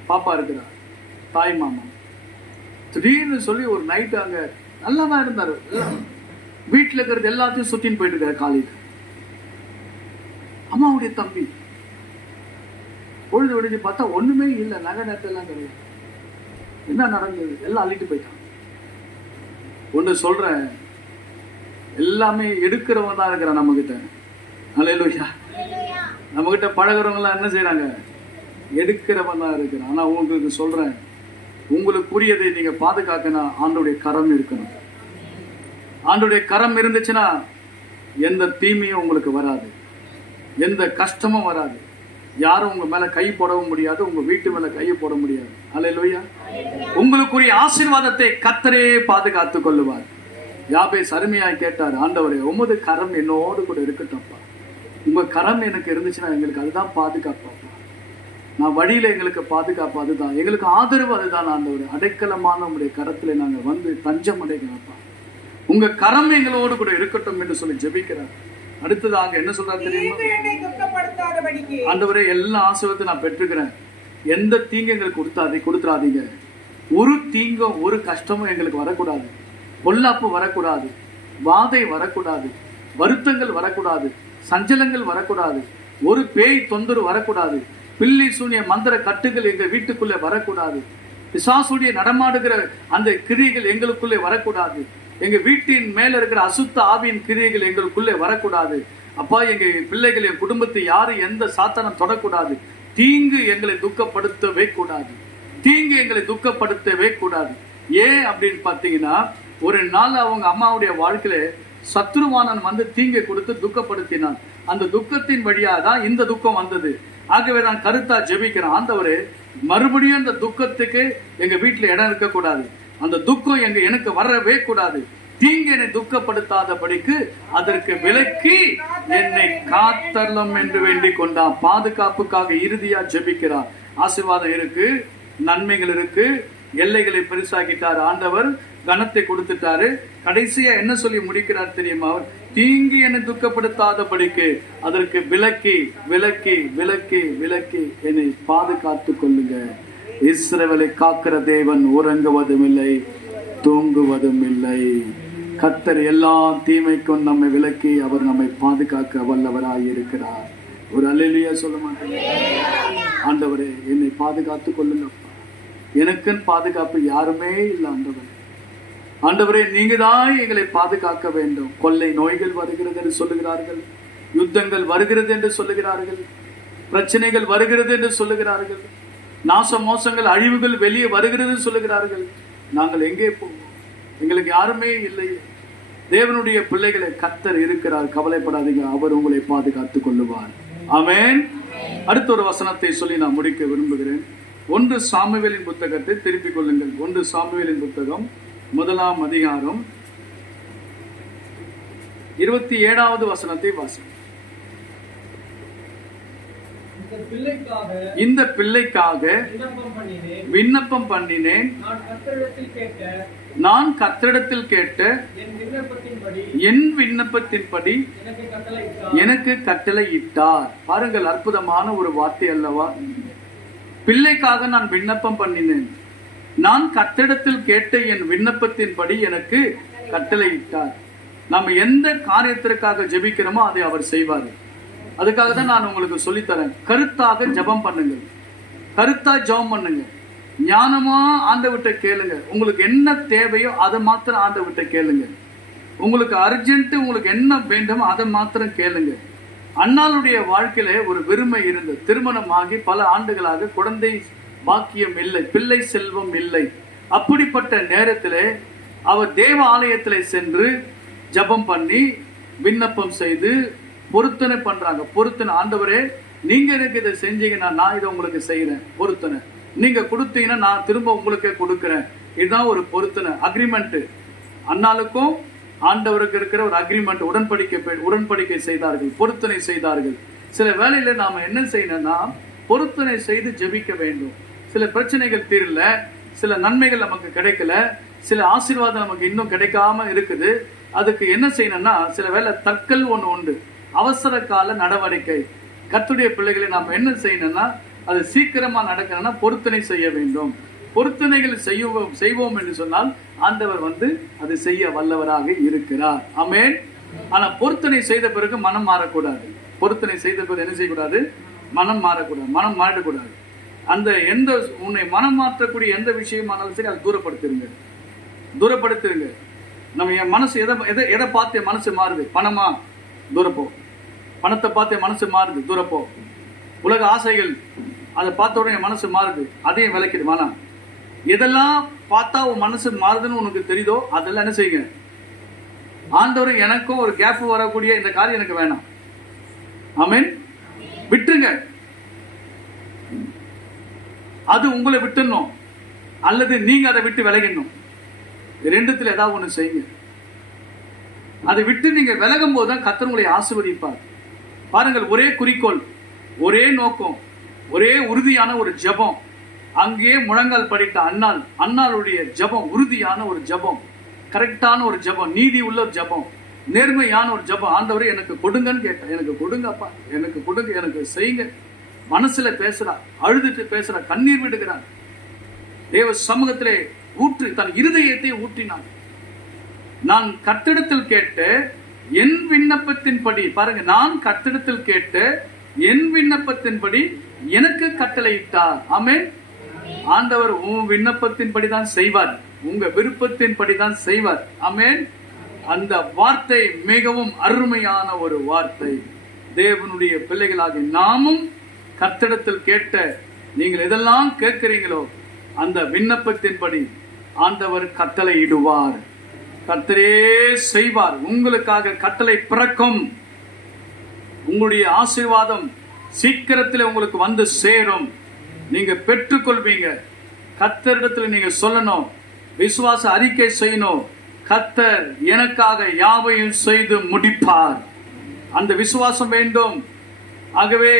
பாப்பா இருக்கிறார், தாய் மாமா, திடீர்னு சொல்லி ஒரு நைட்டு அங்க நல்லா தான் இருந்தாரு. வீட்டுல இருக்கிறது எல்லாத்தையும் சுத்தின்னு போயிட்டு இருக்காரு. காலையில அம்மாவுடைய தம்பி பொழுது விடிஞ்சு பார்த்தா ஒண்ணுமே இல்லை, நகை நட்டெல்லாம் கிடையாது. என்ன நடந்தது? எல்லாம் அள்ளிட்டு போயிட்டான். ஒன்று சொல்றேன், எல்லாமே எடுக்கிறவங்க தான் இருக்கிறான் நம்ம கிட்ட. அல்லேலூயா. நம்ம கிட்ட பழகிறவங்க எல்லாம் என்ன செய்யறாங்க? எடுக்கிறவன் தான் இருக்கிறான். ஆனா உங்களுக்கு சொல்றேன், உங்களுக்குரியதை நீங்க பாதுகாக்கணும். ஆண்டோடைய கரம் இருக்கணும். ஆண்டோடைய கரம் இருந்துச்சுன்னா எந்த தீமையும் உங்களுக்கு வராது, எந்த கஷ்டமும் வராது. யாரும் உங்க மேல கை போடவும் முடியாது, உங்க வீட்டு மேல கையை போட முடியாது. அல்லேலூயா. உங்களுக்குரிய ஆசீர்வாதத்தை கர்த்தரே பாதுகாத்துக் கொள்ளுவார். யாபேஸ் அருமையாய் கேட்டார், ஆண்டவரே உமது கரம் என்னோடு கூட இருக்கட்டும்ப்பா. உங்க கரம் எனக்கு இருந்துச்சுன்னா எங்களுக்கு அதுதான் பாதுகாப்பாப்பா. நான் வழியில எங்களுக்கு பாதுகாப்பு அதுதான், எங்களுக்கு ஆதரவு அதுதான். ஆண்டவரே அடைக்கலமான உங்களுடைய கரத்துல நாங்க வந்து தஞ்சம் அடைக்கிறோம்ப்பா. உங்க கரம் எங்களோடு கூட இருக்கட்டும் என்று சொல்லி ஜெபிக்கிறார். அடுத்ததாக என்ன சொல்றாரு தெரியுமா? ஆண்டவரே எல்லா ஆசீர்வாதத்தையும் நான் பெற்றுக்கிறேன், எந்த தீங்கு எங்களுக்கு கொடுத்துறாதீங்க. ஒரு தீங்கும் ஒரு கஷ்டமும் எங்களுக்கு வரக்கூடாது, பொல்லாப்பு வரக்கூடாது, வாதை வரக்கூடாது, வருத்தங்கள் வரக்கூடாது, சஞ்சலங்கள் வரக்கூடாது, ஒரு பேய் தொந்தரவு வரக்கூடாது, பில்லி சூனிய மந்திர கட்டுகள் எங்க வீட்டுக்குள்ளே வரக்கூடாது, பிசாசுடைய நடமாடுகிற அந்த கிரியைகள் எங்களுக்குள்ளே வரக்கூடாது, எங்க வீட்டின் மேல இருக்கிற அசுத்த ஆவியின் கிரியைகள் எங்களுக்குள்ளே வரக்கூடாது. அப்பா, எங்க பிள்ளைகள், என் குடும்பத்தை யாரும் எந்த சாத்தானம் தொடக்கூடாது. தீங்கு எங்களை துக்கப்படுத்தவே கூடாது, தீங்கு எங்களை துக்கப்படுத்தவே கூடாது. ஏன் அப்படின்னு பாத்தீங்கன்னா, ஒரு நாள் அவங்க அம்மாவுடைய வாழ்க்கையில சத்ருவானன் வந்து தீங்கை கொடுத்து துக்கப்படுத்தினான். அந்த துக்கத்தின் வழியா தான் இந்த துக்கம் வந்தது. ஆகவே நான் கருத்தா ஜெபிக்கிறேன், ஆண்டவரே மறுபடியும் அந்த துக்கத்துக்கு எங்க வீட்டுல இடம் இருக்கக்கூடாது, அந்த துக்கம் எனக்கு வரவே கூடாது, தீங்கு என்னை துக்கப்படுத்தாதபடிக்கு அதற்கு விலக்கி என்னை காத்தரலும் என்று வேண்டிக் கொண்டான். பாதுகாப்புக்காக இறுதியா ஜெபிக்கிறார். ஆசீர்வாதம் இருக்கு, நன்மைகள் இருக்கு, எல்லைகளை பெருசாக்கிட்டார் ஆண்டவர், கனத்தை கொடுத்துட்டாரு. கடைசியா என்ன சொல்லி முடிக்கிறார் தெரியுமா? அவர் தீங்கு என்னை துக்கப்படுத்தாதபடிக்கு அதற்கு விலக்கி விலக்கி விலக்கி விலக்கி என்னை பாதுகாத்து கொள்ளுங்க. இஸ்ரவேலை காக்கிற தேவன் உறங்குவதும் இல்லை, தூங்குவதும் இல்லை. கர்த்தர் எல்லா தீமைக்கும் நம்மை விலக்கி அவர் நம்மை பாதுகாக்க வல்லவராய் இருக்கிறார். ஒரு அல்லேலூயா சொல்ல மாட்டேங்க? ஆண்டவரே என்னை பாதுகாத்து கொள்ளுங்கப்பா, எனக்குன்னு பாதுகாப்பு யாருமே இல்லை ஆண்டவரே. ஆண்டவரே நீங்க தான் எங்களை பாதுகாக்க வேண்டும். கொள்ளை நோய்கள் வருகிறது என்று சொல்லுகிறார்கள், யுத்தங்கள் வருகிறது என்று சொல்லுகிறார்கள், பிரச்சனைகள் வருகிறது என்று சொல்லுகிறார்கள், நாச மோசங்கள் அழிவுகள் வெளியே வருகிறது சொல்லுகிறார்கள். நாங்கள் எங்கே போவோம்? எங்களுக்கு யாருமே இல்லை. தேவனுடைய பிள்ளைகளை கர்த்தர் இருக்கிறார், கவலைப்படாதீங்க, அவர் உங்களை பாதுகாத்துக் கொள்ளுவார். ஆமென். அடுத்த ஒரு வசனத்தை சொல்லி நான் முடிக்க விரும்புகிறேன். 1 சாமுவேலின் புத்தகத்தை திருப்பிக் கொள்ளுங்கள். 1 சாமுவேலின் புத்தகம் 1ஆம் அதிகாரம் 27வது வசனத்தை வாசிங்க. இந்த பிள்ளைக்காக விண்ணப்பம் பண்ணினேன், நான் கர்த்தரிடத்தில் கேட்ட என் விண்ணப்பத்தின்படி எனக்கு கட்டளை இட்டார். பாருங்கள், அற்புதமான ஒரு வார்த்தை அல்லவா? பிள்ளைக்காக நான் விண்ணப்பம் பண்ணினேன், நான் கர்த்தரிடத்தில் கேட்ட என் விண்ணப்பத்தின்படி எனக்கு கட்டளை இட்டார். நம்ம எந்த காரியத்திற்காக ஜெபிக்கிறோமோ அதை அவர் செய்வார். அதுக்காக தான் நான் உங்களுக்கு சொல்லித்தரேன், கருத்தாக ஜெபம் பண்ணுங்க, கருத்தா ஜெபம் பண்ணுங்க, ஞானமா ஆண்டவர்கிட்ட கேளுங்க. உங்களுக்கு என்ன தேவையோ அதை மாத்திரம் ஆண்டவர்கிட்ட கேளுங்க. உங்களுக்கு அர்ஜென்ட், உங்களுக்கு என்ன வேண்டுமோ அதை மாத்திரம் கேளுங்க. அண்ணாளுடைய வாழ்க்கையில ஒரு வெறுமை இருந்தது. திருமணமாகி பல ஆண்டுகளாக குழந்தை பாக்கியம் இல்லை, பிள்ளை செல்வம் இல்லை. அப்படிப்பட்ட நேரத்திலே அவர் தேவ ஆலயத்திலே சென்று ஜெபம் பண்ணி விண்ணப்பம் செய்து பொருத்தனை பண்றாங்க. பொருத்தனை, ஆண்டவரே நீங்க எனக்கு இதை செஞ்சீங்கன்னா நான் இதை உங்களுக்கு செய்யறேன். பொருத்தனை நீங்க கொடுத்தீங்கன்னா நான் திரும்ப உங்களுக்கு கொடுக்கிறேன். இதுதான் ஒரு பொருத்தனை, அக்ரிமெண்ட். அண்ணாளுக்கும் ஆண்டவருக்கு இருக்கிற ஒரு அக்ரிமெண்ட், உடன்படிக்கை செய்தார்கள், பொருத்தனை செய்தார்கள். சில வேளையில நாம என்ன செய்யணும்னா பொருத்தனை செய்து ஜெபிக்க வேண்டும். சில பிரச்சனைகள் தீரல, சில நன்மைகள் நமக்கு கிடைக்கல, சில ஆசீர்வாதம் நமக்கு இன்னும் கிடைக்காம இருக்குது. அதுக்கு என்ன செய்யணும்னா சில வேளை தற்கல் ஒண்ணு உண்டு, அவசர கால நடவடிக்கை. கர்த்தருடைய பிள்ளைகளை நாம் என்ன செய்யணும்னா அது சீக்கிரமா நடக்கணும்னா பொருத்தனை செய்ய வேண்டும். பொருத்தனைகள் செய்வோம் என்று சொன்னால் ஆண்டவர் வந்து அது செய்ய வல்லவராக இருக்கிறார். ஆமென். ஆனா பொருத்தனை செய்த பிறகு மனம் மாறக்கூடாது. பொருத்தனை செய்த பிறகு என்ன செய்யக்கூடாது? மனம் மாறக்கூடாது, மனம் மாறக்கூடாது. அந்த எந்த உன்னை மனம் மாற்றக்கூடிய எந்த விஷயமானாலும் சரி அதை தூரப்படுத்திருங்க, தூரப்படுத்திருங்க. நம்ம என் மனசு எதை பார்த்து என் மனசு மாறுது? பணமா? தூரப்போ. பணத்தை பார்த்து என் மனசு மாறுது, தூரப்போ. உலக ஆசைகள் அதை பார்த்த உடனே என் மனசு மாறுது, அதையும் விளக்கிடு. வேணாம். எதெல்லாம் பார்த்தா உன் மனசு மாறுதுன்னு உனக்கு தெரியுதோ அதெல்லாம் என்ன செய்யுங்க? ஆண்டவர் எனக்கும் ஒரு கேப் வரக்கூடிய இந்த காரியம் எனக்கு வேணாம், ஆமென், விட்டுருங்க. அது உங்களை விட்டுணும் அல்லது நீங்க அதை விட்டு விலகிடணும். ரெண்டுத்துல ஏதாவது ஒண்ணு செய்யுங்க. அதை விட்டு நீங்க விலகும் போதுதான் கர்த்தர் உங்களை ஆசீர்வதிப்பார். பாருங்கள், ஒரே குறிக்கோள், ஒரே நோக்கம், ஒரே உறுதியான ஒரு ஜெபம். அங்கேயே முழங்கால் படித்த அண்ணாளுடைய ஜெபம் உறுதியான ஒரு ஜெபம், கரெக்டான ஒரு ஜெபம், நீதி உள்ள ஒரு ஜெபம், நேர்மையான ஒரு ஜெபம். ஆண்டவரே எனக்கு கொடுங்கன்னு கேட்டேன். எனக்கு கொடுங்கப்பா, எனக்கு கொடுங்க, எனக்கு செய்யுங்க. மனசுல பேசுறார், அழுதுட்டு பேசுறார், கண்ணீர் விடுகிறார். தேவ சமூகத்திலே ஊற்றி தன் இருதயத்தை ஊற்றினார். நான் கர்த்தரிடத்தில் கேட்ட என் விண்ணப்பத்தின்படி, பாருங்க, நான் கர்த்தரிடத்தில் கேட்ட என் விண்ணப்பத்தின்படி எனக்கு கட்டளையிட்டார். ஆமென். ஆண்டவர் உன் விண்ணப்பத்தின்படி தான் செய்வார், உங்க விருப்பத்தின்படி தான் செய்வார். ஆமென். அந்த வார்த்தை மிகவும் அருமையான ஒரு வார்த்தை. தேவனுடைய பிள்ளைகளாக நாமும் கர்த்தரிடத்தில் கேட்ட, நீங்கள் எதெல்லாம் கேட்கிறீங்களோ அந்த விண்ணப்பத்தின்படி ஆண்டவர் கட்டளையிடுவார். கர்த்தரே செய்வார். உங்களுக்காக கட்டளை பிறக்கும். உங்களுடைய ஆசீர்வாதம் சீக்கிரத்தில் உங்களுக்கு வந்து சேரும். நீங்க பெற்றுக்கொள்வீங்க. கர்த்தரிடத்தில் நீங்க சொல்லணும், விசுவாச அறிக்கை செய்யணும். கர்த்தர் எனக்காக யாவையும் செய்து முடிப்பார். அந்த விசுவாசம் வேண்டும். ஆகவே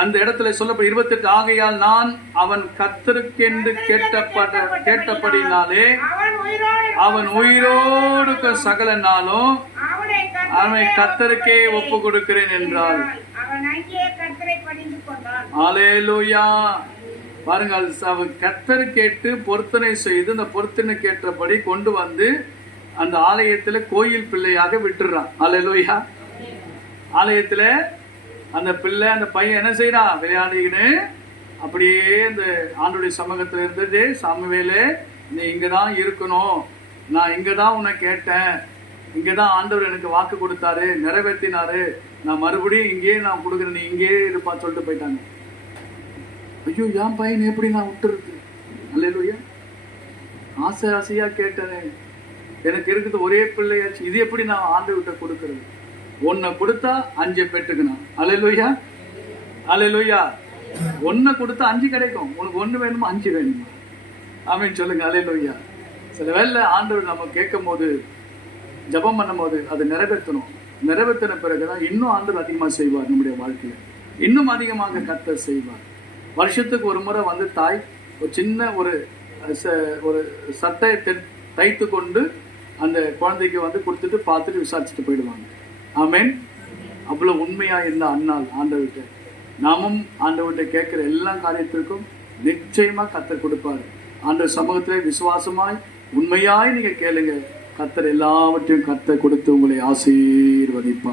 அந்த இடத்துல சொல்லப்படும் 28, ஆகையால் நான் அவன் கர்த்தருக்கென்று கேட்டபடினாலே அவன் உயிரோடு சகல நாளும் அவனை கர்த்தருக்கே ஒப்பு கொடுக்கிறேன் என்றார். அல்லேலூயா. பாருங்கள், அவன் கர்த்தர் கேட்டு பொருத்தனை செய்து அந்த பொருத்தனை கேட்டபடி கொண்டு வந்து அந்த ஆலயத்துல கோயில் பிள்ளையாக விட்டுறான். அல்லேலூயா. ஆலயத்துல அந்த பிள்ளை, அந்த பையன் என்ன செய்யறான்? விளையாடிக்கின்னு அப்படியே இந்த ஆண்டுடைய சமூகத்துல இருந்தது. சாமுவேலே, நீ இங்கதான் இருக்கணும், நான் இங்கதான் உன்னை கேட்டேன், இங்கதான் ஆண்டவர் எனக்கு வாக்கு கொடுத்தாரு, நிறைவேற்றினாரு, நான் மறுபடியும் இங்கேயே நான் கொடுக்குறேன், நீ இங்கேயே இருப்பா சொல்லிட்டு போயிட்டாங்க. ஐயோ, என் பையன் எப்படி நான் விட்டுருக்கு? அல்லேலூயா. ஆசை ஆசையா கேட்டேனே, எனக்கு இருக்குது ஒரே பிள்ளையாச்சு, இது எப்படி நான் ஆண்டவர்கிட்ட கொடுக்கறது? ஒன்ன கொடுத்தா 5 பெற்றுக்கணும். அல்லேலூயா. அல்லேலூயா. 1 கொடுத்தா 5 கிடைக்கும். உனக்கு 1 வேணுமா 5 வேணுமா? ஆமென் சொல்லுங்க. அல்லேலூயா. சில வேளை ஆண்டவர் நம்ம கேட்கும் போது, ஜபம் பண்ணும் போது அதை நிறைவேற்றணும். நிறைவேற்றின பிறகுதான் இன்னும் ஆண்டவர் அதிகமா செய்வார். நம்முடைய வாழ்க்கையில இன்னும் அதிகமாக கர்த்தர் செய்வார். வருஷத்துக்கு ஒரு முறை வந்து தாய் ஒரு சின்ன ஒரு சட்டையை தைத்து கொண்டு அந்த குழந்தைக்கு வந்து கொடுத்துட்டு பார்த்துட்டு விசாரிச்சுட்டு போயிடுவாங்க. ஆமென். அவ்வளவு உண்மையா இருந்த அண்ணால் ஆண்டவர்கிட்ட, நாமும் ஆண்டவர்கிட்ட கேட்கிற எல்லா காரியத்திற்கும் நிச்சயமா கர்த்தர் கொடுப்பாரு. ஆண்டவர் சமூகத்திலே விசுவாசமாய் உண்மையாய் நீங்க கேளுங்க, கர்த்தர் எல்லாவற்றையும் கர்த்தர் கொடுத்து உங்களை ஆசீர்வதிப்பார்.